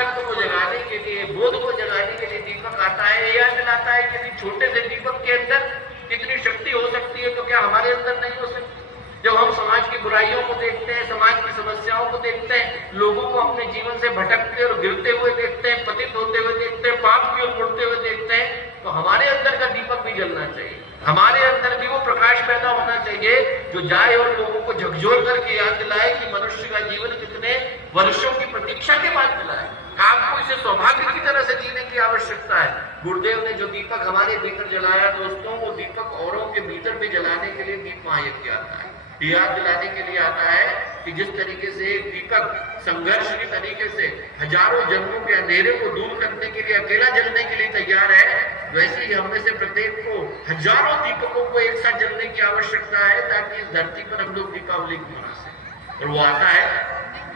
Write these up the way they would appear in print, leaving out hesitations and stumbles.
एकत्व को जगाने के लिए, बोध को जगाने के लिए दीपक आता है। यह दिलाता है कि छोटे से दीपक के अंदर कितनी शक्ति हो सकती है, तो क्या हमारे अंदर नहीं हो सकती? जब हम समाज की बुराइयों को देखते हैं, समाज की समस्याओं को देखते हैं, लोगों को अपने जीवन से भटकते और गिरते हुए देखते हैं, पतित होते हुए देखते हैं, पाप की ओर मुड़ते हुए देखते हैं, तो हमारे अंदर का दीपक भी जलना चाहिए। हमारे अंदर भी वो प्रकाश पैदा होना चाहिए जो जाए और लोगों को झकझोर करके याद दिलाए कि मनुष्य का जीवन कितने वर्षों की प्रतीक्षा के बाद मिला है। आपको इसे सौभाग्य की तरह से जीने की आवश्यकता है। गुरुदेव ने जो दीपक हमारे भीतर जलाया दोस्तों, वो दीपक औरों के भीतर भी जलाने के लिए दीप महायज्ञ आता है, याद दिलाने के लिए आता है कि जिस तरीके से एक दीपक संघर्ष के तरीके से हजारों जन्मों के अंधेरे को दूर करने के लिए अकेला जलने के लिए तैयार है, वैसे ही हमने से प्रत्येक को हजारों दीपकों को एक साथ जलने की आवश्यकता है ताकि इस धरती पर हम लोग दीपावली को मना सकें। और वो आता है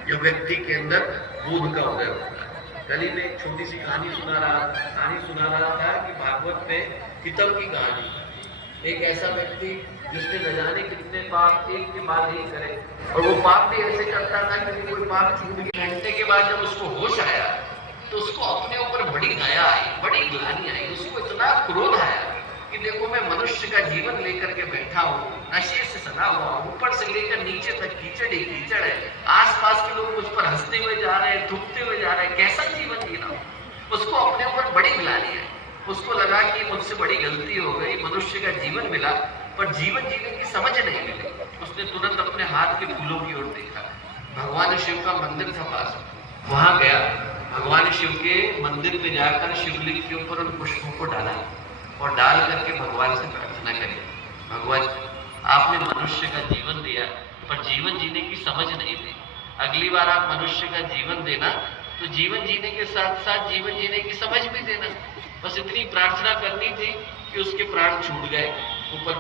जो व्यक्ति के अंदर बोध का उदय होता है। कल ही मैं एक छोटी सी कहानी सुना रहा था कि भागवत में हितम की कहानी, एक ऐसा व्यक्ति जिसने न जाने कितने पाप एक के बाद एक करे, और वो पाप भी ऐसे करता था कि कोई पाप छूट गया, घंटे के बाद जब उसको होश आया तो उसको अपने ऊपर बड़ी दया आई, बड़ी ग्लानि आई, उसको इतना क्रोध आया कि देखो मैं मनुष्य का जीवन लेकर के बैठा हूँ, नशे से सना हुआ, ऊपर से लेकर नीचे तक कीचड़ ही कीचड़ है, आसपास के लोग मुझ पर हंसते हुए जा रहे हैं, थूकते हुए जा रहे हैं, कैसा जीवन जी रहा हूँ। उसको अपने ऊपर बड़ी ग्लानि आई, उसको लगा कि मुझसे बड़ी गलती हो गई, मनुष्य का जीवन मिला पर जीवन जीने की समझ नहीं मिली। उसने तुरंत अपने हाथ के फूलों की ओर देखा, भगवान शिव का मंदिर था पास, वहां गया, भगवान शिव के मंदिर में जाकर शिवलिंग के ऊपर उन पुष्पों को डाला और डाल करके भगवान से प्रार्थना करी, भगवान आपने मनुष्य का जीवन दिया पर जीवन जीने की समझ नहीं दी, अगली बार आप मनुष्य का जीवन देना तो जीवन जीने के साथ साथ जीवन जीने की समझ भी देना। बस इतनी प्रार्थना करनी थी कि उसके प्राण छूट गए। ऊपर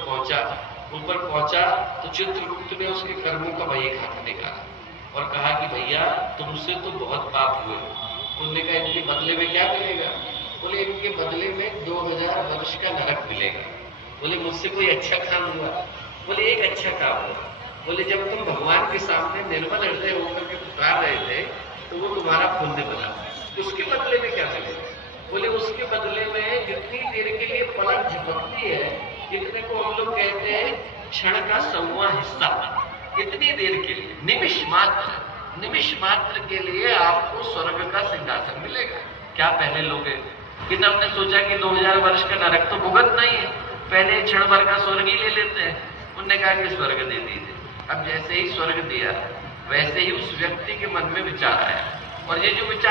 पहुंचा तो चित्रगुप्त ने उसके कर्मों का वही खाता निकाला और कहा कि भैया तुमसे तो बहुत पाप हुए। उन्होंने कहा इनके बदले में क्या मिलेगा? बोले इनके बदले में 2000 वर्ष का नरक मिलेगा। बोले मुझसे कोई अच्छा काम हुआ? बोले एक अच्छा काम हुआ। बोले जब तुम भगवान के सामने निर्मल हृदय होकर के पुकार रहे थे तो वो तुम्हारा पुण्य बना, उसके बदले में क्या मिलेगा? बोले उसके बदले में जितनी देर के लिए पलक झपकती है, जितने को हम लोग कहते हैं क्षण का 100वां हिस्सा, इतनी देर के लिए निमिष मात्र के लिए आपको स्वर्ग का सिंहासन मिलेगा। क्या पहले लोग कि हमने सोचा कि 2000 वर्ष का नरक तो भुगत नहीं है, पहले क्षण भर का स्वर्ग ही ले लेते हैं। उन्होंने कहा कि स्वर्ग दे दीजिए। अब जैसे ही स्वर्ग दिया वैसे ही उस व्यक्ति के मन में विचार आया, और ये जो विचार